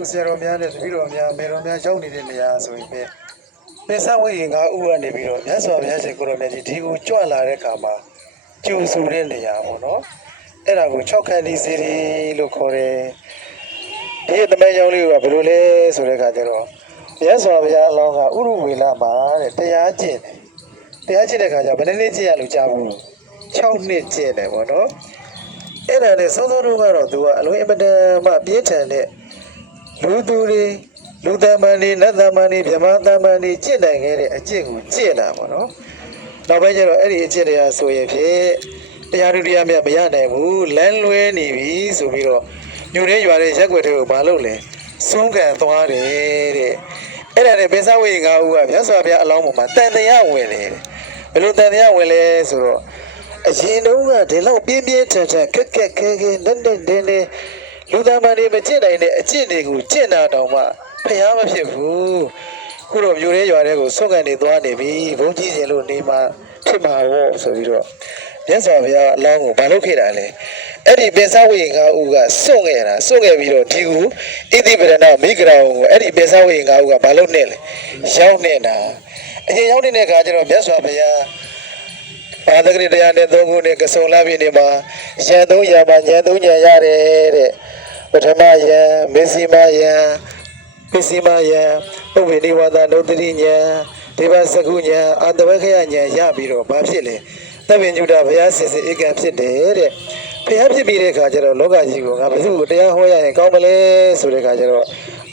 ကိုဆရာတော်များနဲ့တပည့်တော်များမေတော်များရောက်နေတဲ့နေရာဆိုရင်ပဲပင်စဝိငါဥကနေပြီးတော့မြတ်စွာဘုရားရှင်ကိုတော်မြတ်ကြီးဒီကိုကြွလာတဲ့အခါမှာကျူဆူတဲ့နေရာပေါ့နော်အဲ့ဒါကို6ခန်းဒီစီရီလို့ခေါ်တယ်ဒီတမန်ကြောင့်လေးကဘယ်လိုလဲဆိုတဲ့အခါကျတော့မြတ်စွာဘုရားအလောင်းကဥရုဝေလမှာတဲ့တရားကျင့်တယ်တရားကျင့်တဲ့အခါကျဘယ်နည်းနည်းကျင့်ရလို့ကြားဘူး6နှစ်ကျင့်တယ်ပေါ့နော်အဲ့ဒါနဲ့စောစောတုန်းကတော့သူကအလုံးအမတန်မှပြင်းထန်တဲ့လူသူတွေလူသမန်တွေနတ်သမန်တွေဗြဟ္မာသမန်တွေကျင့်နိုင်ခဲ့တဲ့အကျင့်ကိုကျင့်တာပေါ့နော်နောက်ပိုင်းကျတော့အဲ့ဒီအကျင့်တရားဆိုရင်ဖြင့်တရားသူတရားမြတ်မရနိုင်ဘူးလမ်းလွဲနေပြီဆိုပြီးတော့ညိုတဲ့ရွာတဲ့ရက်ွက်တွေကိုမလုပ်လဲဆုံးကန်သွားတယ်တဲ့အဲ့ဒါနဲ့ပင်စဝိငါဦးကမြတ်စွာဘုရားအလောင်းပေါ်မှာတန်တရားဝင်တယ်ဘယ်လိုတန်တရားဝင်လဲဆိုတော့အရင်တုန်းကဒီလောက်ပြင်းပြင်းထန်ထန်ခက်ခက်ခဲခဲလက်နဲ့တင်းတင်းလူသားမတွေမကျင့်နိုင်တဲ့အကျင့်တွေကိုကျင့်တာတောင်မှဖျားမဖြစ်ဘူးခုတော့မြို့ရဲရွာတွေကိုဆုတ်ကန်နေသွားနေပြီဘုန်းကြီးရှင်လို့နေမှာဖြစ်မှာပေါ့ဆိုပြီးတော့မြတ်စွာဘုရားအလောင်းကိုမလုပ်ခဲ့တာလေအဲ့ဒီပင်စဝိငါဦးကစွန့်ခဲ့ပြီးတော့ဒီကူဣတိပရဏမိဂရာကိုအဲ့ဒီပင်စဝိငါဦးကမလုပ်နဲ့လေရောက်နေတာအရင်ရောက်နေတဲ့အခါကျတော့မြတ်စွာဘုရားဘာသကရိတရားနဲ့သုံးခုနဲ့ကစုံလာပြီနေမှာရန်သုံးရံမှာဉာဏ်သုံးဉာဏ်ရတယ်တဲ့ပထမယံမေစီမယံပစ္စည်းမယံပုဗ္ဗေနိဝါဒနုတ္တိဉာဏ်ဒေဝစကုဉာဏ်အာတဝခယဉာဏ်ရပြီးတော့ဘာဖြစ်လဲသဗ္ဗညုတဘုရားဆင်ဧကံဖြစ်တယ်တဲ့ဘုရားဖြစ်ပြီးတဲ့အခါကျတော့လောကကြီးကိုငါဘယ်သူ့ကိုတရားဟောရရင်ကောင်းမလဲဆိုတဲ့အခါကျတော့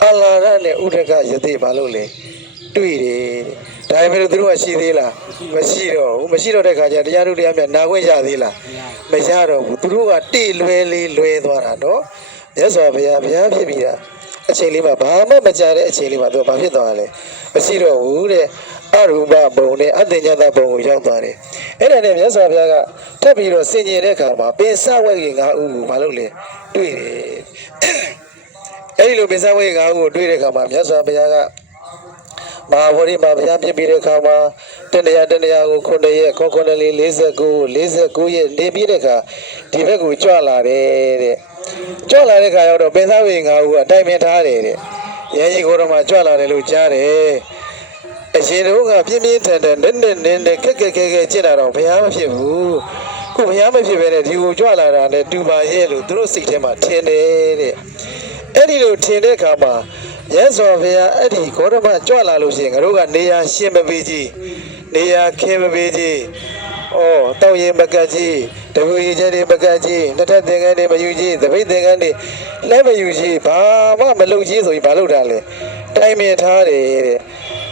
အလာရနဲ့ဥဒကယတိဘာလို့လဲတွေ့တယ်ဒါပေမဲ့သူတို့ကရှိသေးလားမရှိတော့ဘူးမရှိတော့တဲ့ခါကျတရားတို့တရားမြတ်နာခွင့်ရသေးလားမရတော့ဘူးသူတို့ကတိလွဲလေးလွဲသွားတာနော်မြတ်စွာဘုရားဖြစ်ပြီးတာအချိန်လေးမှာဘာမှမကြတဲ့အချိန်လေးမှာသူကဘာဖြစ်သွားလဲမရှိတော့ဘူးတဲ့အရူပဘုံနဲ့အတ္တညတဘုံကိုရောက်သွားတယ်အဲ့ဒါနဲ့မြတ်စွာဘုရားကထပ်ပြီးတော့ဆင်ញင်တဲ့အခါမှာပင်စဝိငါဥကိုဘာလုပ်လဲတွေ့တယ်အဲ့ဒီလိုပင်စဝိငါဥကိုတွေ့တဲ့အခါမှာမြတ်စွာဘုရားကမဟာဗောဓိမှာဘုရားပြပြီးတဲ့အခါမှာတဏှာကို9ရက်9လေး49ရက်နေပြီးတဲ့အခါဒီဘက်ကိုကြွလာတယ်တဲ့ကြွလာတဲ့အခါရောက်တော့ပင်စဝိငါဦးကအတိုင်ပင်ထားတယ်တဲ့ရန်ကြီးကိုတော့မှကြွလာတယ်လို့ကြားတယ်အရှင်တို့ကပြင်းပြင်းထန်ထန်နဲ့ခက်ခက်ကျင့်တာတော့ဘုရားမဖြစ်ဘူးခုဘုရားမဖြစ်ပဲနဲ့ဒီကိုကြွလာတာနဲ့တူပါရဲ့လို့သူတို့စိတ်ထဲမှာထင်တယ်တဲ့အဲ့ဒီလိုထင်တဲ့အခါမှာရသော်ဘုရားအဲ့ဒီဂေါတမကြွလာလို့ရှိရင်ငါတို့ကနေရာရှင်းမပေးကြီးနေရာခင်းမပေးကြီးတောက်ရင်မကတ်ကြီးတပူရီချက်တွေမကတ်ကြီးနှစ်ထပ်သင်္ကန်းတွေမယူကြီးသပိတ်သင်္ကန်းတွေလက်မယူကြီးဘာမှမလုပ်ကြီးဆိုရင်ဘာလုပ်တာလဲတိုင်ပင်ထားတယ်တဲ့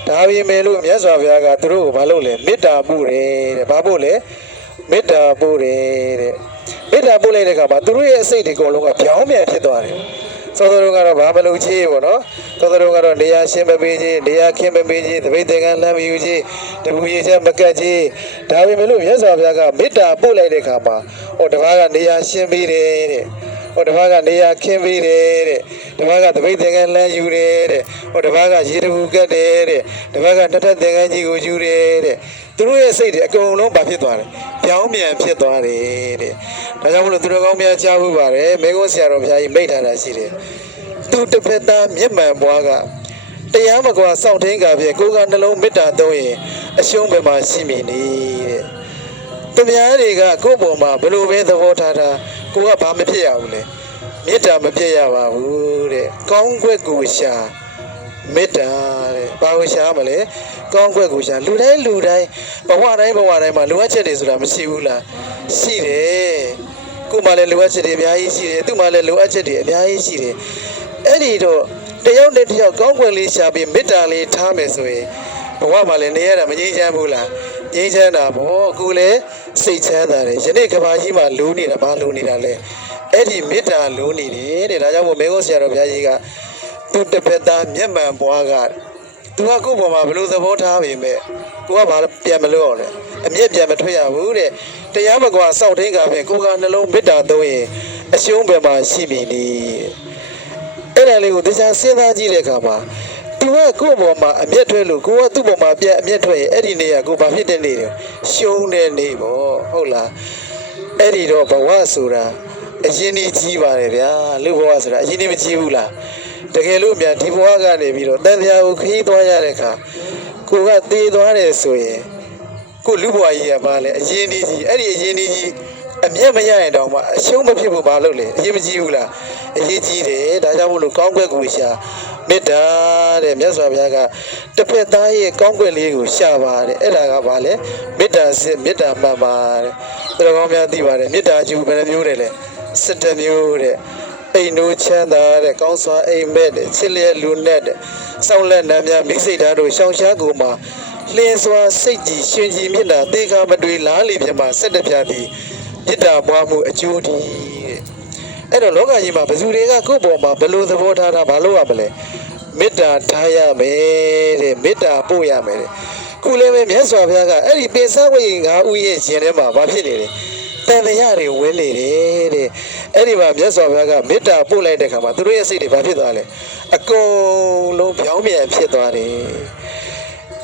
ဒါပေမဲ့လို့မြတ်စွာဘုရားကသူတို့ကိုဘာလုပ်လဲမေတ္တာပို့တယ်တဲ့ဘာပို့လဲမေတ္တာပို့တယ်တဲ့မေတ္တာပို့လိုက်တဲ့အခါမှာသူတို့ရဲ့အစိတ်တွေအကုန်လုံးကပြောင်းပြန်ဖြစ်သွားတယ်သောတော်ကတော့ဘာမလုပ်ချေပေါ့နော်သောတော်ကတော့နေရာရှင်းမပေးခြင်းနေရာခင်းမပေးခြင်းတပိတ်သင်္ကန်းလမ်းမယူခြင်းတပူရည်ချက်မကတ်ခြင်းဒါပေမဲ့လို့မြတ်စွာဘုရားကမေတ္တာပို့လိုက်တဲ့အခါမှာတပါးကနေရာရှင်းပေးတယ်တဲ့တပါးကနေရာခင်းပေးတယ်တဲ့တပါးကတပိတ်သင်္ကန်းလမ်းယူတယ်တဲ့တပါးကရေတပူကတ်တယ်တဲ့တပါးကနှစ်ထပ်သင်္ကန်းကြီးကိုယူတယ်တဲ့သူတို့ရဲ့စိတ်တွေအကုန်လုံးပါဖြစ်သွားတယ်ပြောင်းပြန်ဖြစ်သွားတယ်တဲ့ဒါကြောင့်မလို့သူတော်ကောင်းများကြားဖို့ပါတယ်မေကုန်းဆရာတော်ဘုရားကြီးမိန့်ထားတာရှိတယ်သူတစ်ဖက်သားမျက်မှန်ပွားကတရားမကွာစောင့်ထင်းကဖြင့်ကိုယ်ကနှလုံးမေတ္တာသုံးရင်အရှုံးပဲမှာရှိမိနေတဲ့သူများတွေကကိုယ့်ပေါ်မှာဘယ်လိုပဲသဘောထားတာကိုကဘာမဖြစ်ရဘူးလေမေတ္တာမဖြစ်ရပါဘူးတဲ့ကောင်းခွက်ကိုရှာမေတ္တာတဲ့ဘာကိုရှာမလဲကောင်းခွက်ကိုရှာလူတိုင်းဘဝတိုင်းမှာလိုအပ်ချက်တွေဆိုတာမရှိဘူးလားရှိတယ်ကိုမှလည်းလိုအပ်ချက်တွေအများကြီးရှိတယ်သူမှလည်းလိုအပ်ချက်တွေအများကြီးရှိတယ်အဲ့ဒီတော့တယောက်နဲ့တယောက်ကောင်းခွက်လေးရှာပြီးမေတ္တာလေးထားမယ်ဆိုရင်ဘဝမှာလည်းနေရတာမငြိမ်းချမ်းဘူးလားငြိမ်းချမ်းတာပေါ့အခုလည်းစိတ်ချမ်းသာတယ်ယနေ့ကဘာကြီးမှာလိုနေတာဘာလိုနေတာလဲအဲ့ဒီမေတ္တာလိုနေတယ်တဲ့ဒါကြောင့်မို့မေကုန်းဆရာတော်ဘုရားကြီးကသူတစ်ဖက်သားမျက်မှန်ပွားကသူကကိုယ့်ပေါ်မှာဘယ်လိုသဘောထားပေမဲ့ကိုကဘာပြန်မလို့အောင်လဲအမျက်ပြန်မထွက်ရဘူးတဲ့တရားမကွာစောင့်ထင်းကပဲကိုကနှလုံးမေတ္တာသုံးရင်အရှုံးပဲမှာရှိပြီလေအဲ့ဒါလေးကိုတရားစဉ်းစားကြည့်တဲ့အခါမှာသူကကိုယ့်ပေါ်မှာအမျက်ထွက်လို့ကိုကသူ့ပေါ်မှာပြန်အမျက်ထွက်ရင်အဲ့ဒီနေရာကိုဘာဖြစ်တဲ့နေတယ်ရှုံးတဲ့နေပေါ့ဟုတ်လားအဲ့ဒီတော့ဘဝဆိုတာအရင်ကြီးပါတယ်ဗျာလူဘဝဆိုတာအရင်မကြီးဘူးလား တကယ်လို့မြန်ဒီဘဝကနေပြီးတော့တန်တရားကိုခရီးသွားရတဲ့အခါကိုကသေသွားတယ်ဆိုရင်ကိုလူဘဝကြီးကပါလေအရင်ဒီကြီးအဲ့ဒီအရင်ဒီကြီးအမျက်မရရင်တောင်မှအရှုံးမဖြစ်ဘူးဘာလို့လဲအရင်မကြည့်ဘူးလားအရေးကြီးတယ်ဒါကြောင့်မို့လို့ကောင်းကွက်ကိုရှာမေတ္တာတဲ့မြတ်စွာဘုရားကတစ်ဖက်သားရဲ့ကောင်းကွက်လေးကိုရှာပါတယ်အဲ့ဒါကဘာလဲမေတ္တာစစ်မေတ္တာမှန်ပါတဲ့သူတော်ကောင်းများသိပါတယ်မေတ္တာကျူဘယ်နှမျိုးတယ်လဲ17မျိုးတဲ့အိမ်တို့ချမ်းသာတဲ့ကောင်းစွာအိမ်မက်တဲ့ချစ်လျက်လူနဲ့တဲ့စောင့်လက်နှမ်းများမိစိတ်ဓာတ်တို့ရှောင်ရှားကိုမှာလင်းစွာစိတ်ကြည်ရှင်ကြည်မေတ္တာသေခါမတွေလားလေပြမှာ17ပြားသည်မေတ္တာပွားမှုအကျိုးတည်းတဲ့အဲ့တော့လောကကြီးမှာဘယ်သူတွေကကိုယ့်ဘောမှာဘယ်လိုသဘောထားတာဘာလို့ရမလဲမေတ္တာထားရမယ်တဲ့မေတ္တာပို့ရမယ်တဲ့ခုလည်းပဲမြတ်စွာဘုရားကအဲ့ဒီပင်စဝိင္ကာဥရဲ့ရှင်ထဲမှာဘာဖြစ်နေလဲတန်တရားတွေဝင်နေတယ်တဲ့အဲ့ဒီမှာမြတ်စွာဘုရားကမေတ္တာပို့လိုက်တဲ့ခါမှာသူတို့ရဲ့စိတ်တွေဘာဖြစ်သွားလဲအကုန်လုံးပြောင်းပြန်ဖြစ်သွားတယ်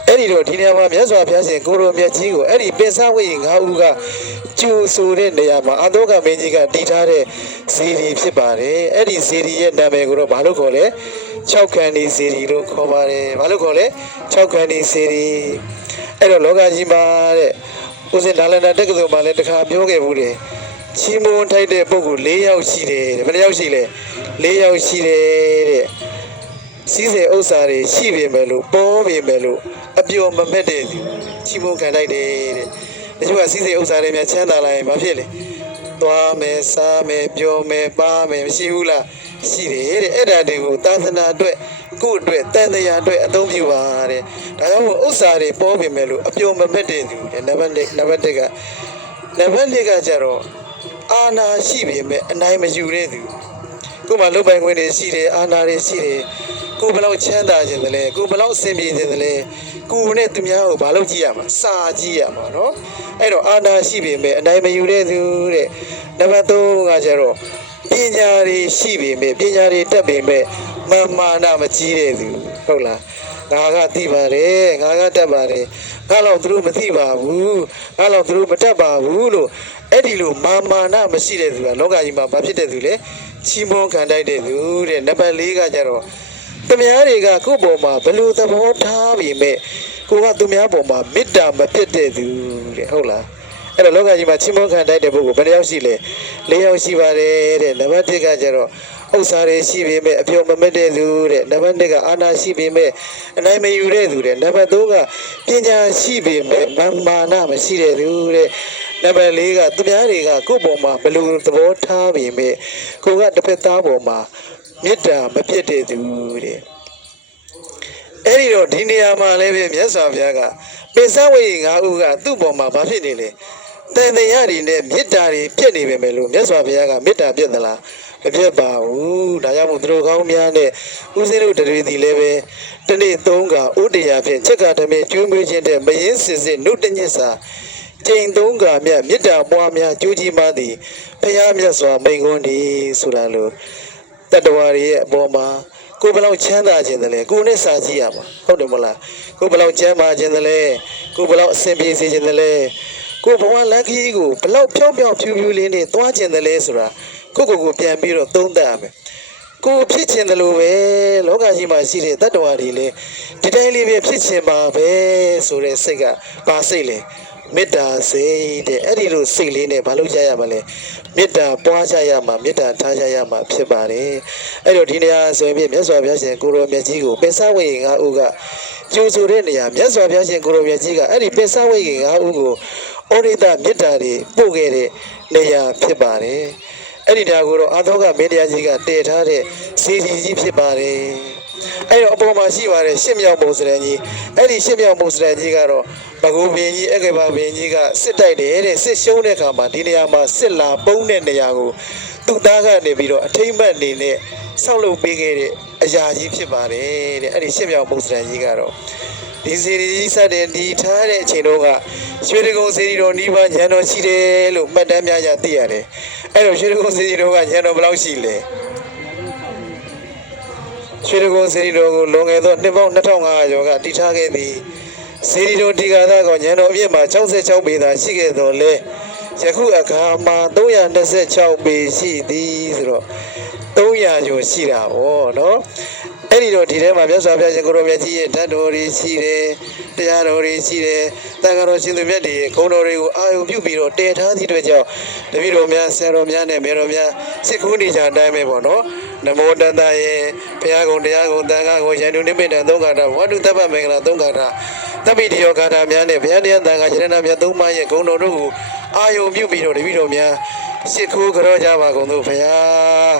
အဲ့ဒီတော့ဒီနေရာမှာမြတ်စွာဘုရားရှင်ကိုရိုမြတ်ကြီးကိုအဲ့ဒီပင်စဝိင္ကာဥကကျူဆိုတဲ့နေရာမှာအတောကမင်းကြီးကတည်ထားတဲ့ဇီရီဖြစ်ပါတယ်အဲ့ဒီဇီရီရဲ့နာမည်ကိုတော့ဘာလို့ခေါ်လဲ6ခန္ဒီဇီရီလို့ခေါ်ပါတယ်ဘာလို့ခေါ်လဲ6ခန္ဒီဇီရီအဲ့တော့လောကကြီးမှာတဲ့ဦးစင်ဒါလနာတက္ကသိုလ်မှာလည်းတခါပြောခဲ့ဘူးတယ်ချီးမွမ်းထိုက်တဲ့ပုဂ္ဂိုလ်4ယောက်ရှိတယ်တဲ့ဘယ်နှယောက်ရှိလဲ4ယောက်ရှိတယ်တဲ့စီးစိမ်ဥစ္စာတွေရှိပေမဲ့လို့ပေါ်ပေမဲ့လို့အပျော်မမက်တဲ့သူချီးမွမ်းခံလိုက်တယ်တဲ့တချို့ကစီးစိမ်ဥစ္စာတွေများချမ်းသာလာရင်ဘာဖြစ်လဲသွားမယ်စားမယ်ပျော်မယ်ပါမယ်မရှိဘူးလားရှိတယ်တဲ့အဲ့ဒါတွေကိုသာသနာအတွက်ကိုယ့်အတွက်တန်တရားအတွက်အသုံးပြုပါတဲ့ဒါကြောင့်မို့ဥစ္စာတွေပေါ်ပေမဲ့လို့အပျော်မမက်တဲ့သူတဲ့နံပါတ်1ကကြတော့အာနာရှိပေမဲ့အနိုင်မယူတဲ့သူကိုယ်မှာလုပ်ပိုင်ခွင့်တွေရှိတယ်အာနာတွေရှိတယ်ကိုယ်ဘယ်လောက်ချမ်းသာခြင်းလဲကိုယ်ဘယ်လောက်အဆင်ပြေခြင်းလဲကိုယ်နဲ့သူများကိုဘာလို့ကြည့်ရမှာစာကြည့်ရမှာနော်အဲ့တော့အာနာရှိပေမဲ့အနိုင်မယူတဲ့သူတဲ့နံပါတ်3ကကြတော့ပညာတွေရှိပေမဲ့ပညာတွေတတ်ပေမဲ့မာနမကြီးတဲ့သူဟုတ်လားငါကသိပါတယ်ငါကတတ်ပါတယ်ငါတော့သူတို့မသိပါဘူးငါတော့သူတို့မတတ်ပါဘူးလို့အဲ့ဒီလိုမာနမရှိတဲ့သူကလောကကြီးမှာဘာဖြစ်တဲ့သူလဲချီးမွမ်းခံတိုက်တဲ့သူတဲ့နံပါတ်4ကကြတော့သူများတွေကကိုယ့်ပေါ်မှာဘယ်လိုသဘောထားပြီးမဲ့ကိုကသူများပေါ်မှာမေတ္တာမပြတ်တဲ့သူတဲ့ဟုတ်လားအဲ့တော့လောကကြီးမှာချီးမွမ်းခံတိုက်တဲ့ပုဂ္ဂိုလ်ဘယ်နှယောက်ရှိလဲ4ယောက်ရှိပါတယ်တဲ့နံပါတ်1ကကြတော့ဥစ္စာတွေရှိပေမဲ့အပျော်မမက်တဲ့သူတဲ့နံပါတ်2ကအာနာရှိပေမဲ့အနိုင်မယူတဲ့သူတဲ့နံပါတ်3ကပညာရှိပေမဲ့မာနမရှိတဲ့သူတဲ့နံပါတ်4ကသူများတွေကကိုယ့်ပေါ်မှာဘယ်လိုသဘောထားပြီးမဲ့ကိုကတစ်ဖက်သားပေါ်မှာမေတ္တာမပြတ်တဲ့သူတဲ့အဲ့ဒီတော့ဒီနေရာမှာလည်းပဲမြတ်စွာဘုရားကပိဿဝိင္ကာဥကသူ့ပေါ်မှာဘာဖြစ်နေလဲတန်တရားတွေနဲ့မေတ္တာတွေပြည့်နေပေမဲ့လို့မြတ်စွာဘုရားကမေတ္တာပြည့်သလားမပြည့်ပါဘူးဒါကြောင့်မို့သူတို့ကောင်းများနဲ့ဦးစင်းတို့တွေဒီလည်းပဲတနေ့3ကဥတရားဖြင့်ချက်ကတမေကျွေးမွေးခြင်းတဲ့မယင်းစစ်စစ်နှုတ်တညစ်စာချိန်3ကမြတ်မေတ္တာပွားများကြိုးကြီးမှသည်ဘုရားမြတ်စွာမိန်ခွန်းဒီဆိုတာလို့တတ္တဝါတွေရဲ့အပေါ်မှာကိုယ်ဘယ်လောက်ချမ်းသာခြင်းတလဲကိုယ်နဲ့စာကြည့်ရမှာဟုတ်တယ်မလားကိုယ်ဘယ်လောက်ချမ်းသာခြင်းတလဲကိုယ်ဘယ်လောက်အဆင်ပြေစေခြင်းတလဲကိုယ်ဘဝလက္ခီးကိုဘယ်လောက်ဖြောင်းဖြောင်းဖြူဖြူလေးနဲ့သွားခြင်းတလဲဆိုတာကိုပြန်ပြီးတော့သုံးသပ်ရမယ်ကိုဖြစ်ခြင်းတလို့ပဲလောကကြီးမှာရှိတဲ့တတ္တဝါတွေလည်းဒီတိုင်းလေးပဲဖြစ်ခြင်းပါပဲဆိုတဲ့စိတ်ကပါစိတ်လေမေတ္တာစိတ်တဲ့အဲ့ဒီလိုစိတ်လေးနဲ့ဘာလို့ကြရမှာလဲမေတ္တာပွားကြရမှာမေတ္တာထားကြရမှာဖြစ်ပါတယ်အဲ့တော့ဒီနေရာဆိုရင်မြတ်စွာဘုရားရှင်ကိုရောမြတ်ကြီးကိုပင်စဝိင္ကာဥကကျိုးဆိုတဲ့နေရာမြတ်စွာဘုရားရှင်ကိုရောမြတ်ကြီးကအဲ့ဒီပင်စဝိင္ကာဥကိုဩရိတမေတ္တာတွေပို့ခဲ့တဲ့နေရာဖြစ်ပါတယ်အဲ့ဒီဓာတ်ကိုတော့အာသောကမင်းတရားကြီးကတည်ထားတဲ့စီစီကြီးဖြစ်ပါတယ်အဲ့တော့အပေါ်မှာရှိပါတယ်ရှစ်မြောက်ဘုံစရံကြီးအဲ့ဒီရှစ်မြောက်ဘုံစရံကြီးကတော့ဘဂုဘင်းကြီးအကေဘဘင်းကြီးကစစ်တိုက်တယ်တဲ့စစ်ရှုံးတဲ့အခါမှာဒီနေရာမှာစစ်လာပုံးတဲ့နေရာကိုသူ့သားကနေပြီးတော့အထိမ့်မှတ်နေနဲ့ဆောက်လုပ်ပေးခဲ့တဲ့အရာကြီးဖြစ်ပါတယ်တဲ့အဲ့ဒီရှစ်မြောက်ဘုံစရံကြီးကတော့ဒီစီရီကြီးစတဲ့ဒီထားတဲ့အချိန်တော့ကရွှေတကုံစီရီတော်နိဗ္ဗာန်ဉာဏ်တော်ရှိတယ်လို့မှတ်တမ်းများကြသိရတယ်အဲ့တော့ရွှေတကုံစီရီတော်ကဉာဏ်တော်ဘယ်လောက်ရှိလဲရွှေတကုံစီရီတော်ကိုလွန်ခဲ့သောနှစ်ပေါင်း2500ကျော်ကတည်ထားခဲ့သည်စီရီတော်ဒီကာသကဉာဏ်တော်အပြည့်မှာ66ပေသာရှိခဲ့တော်လဲယခုအခါမှာ326ပေရှိသည်ဆိုတော့ 300ကျော်ရှိတာဗောနော်အဲ့ဒီတော့ဒီထဲမှာမြတ်စွာဘုရားရှင်ကိုရောမြတ်ကြီးရဲ့ဓာတ်တော်တွေရှိတယ်တရားတော်တွေရှိတယ်တန်ခါတော်ရှင်သူမြတ်တွေဂုဏ်တော်တွေကိုအာရုံပြုပြီးတော့တည်ထားသည့်အတွက်ကြောင့်တပည့်တော်များဆရာတော်များနဲ့မေတော်များစစ်ခိုးနေကြအတိုင်းပဲပေါ့နော်နမောတတရဲ့ဘုရားကုံတရားကုံတန်ခါကုံရန်သူနိမိတ်တံသုံးခါတာဝတ္ထုတပ္ပမင်္ဂလာသုံးခါတာတပိတိယောဂါထာများနဲ့ဘုရားတရားတန်ခါရဏမြတ်သုံးပါးရဲ့ဂုဏ်တော်တို့ကိုအာယုံပြုပြီးတော့တပည့်တော်များစစ်ခိုးကြောကြပါကုန်သို့ဘုရား